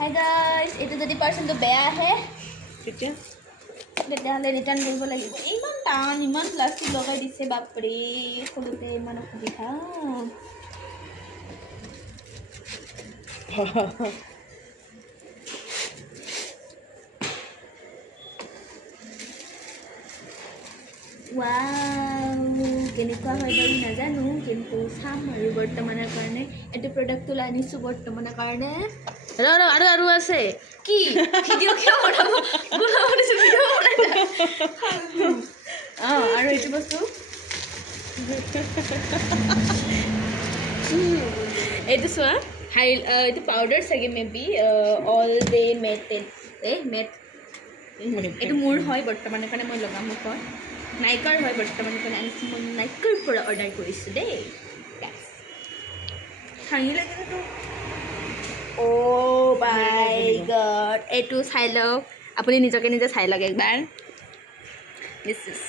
Hi guys, এইটো যদি পাৰ্চেলটো বেয়া আহে তেতিয়া তেতিয়াহ'লে ৰিটাৰ্ণ কৰিব লাগিব। ইমান টান, ইমান প্লাষ্টিক লগাই দিছে, বাপৰে সৰুতে ইমান অসুবিধা। ৱাও, কেনেকুৱা হয় বাৰু নাজানো, কিন্তু চাম আৰু বৰ্তমানৰ কাৰণে এইটো প্ৰডাক্টটো আনিছোঁ বৰ্তমানৰ কাৰণে। আৰু আছে কি ভিডিঅ' কিয় বনাব ভিডিঅ' বনাই আৰু এইটো বস্তু এইটো চোৱা এইটো পাউডাৰ চাগে মেবি অল ডে মেটেড মেট এইটো মোৰ হয় বৰ্তমানৰ কাৰণে মই লগাম মুখত। নাইকাৰ হয় বৰ্তমানৰ কাৰণে আনিছোঁ, মই নাইকাৰ পৰা অৰ্ডাৰ কৰিছোঁ দেই। ভাঙি লাগিলেতো অ' মাই গড, এইটো চাই লওক, আপুনি নিজকে নিজে চাই লওক একবাৰ। This is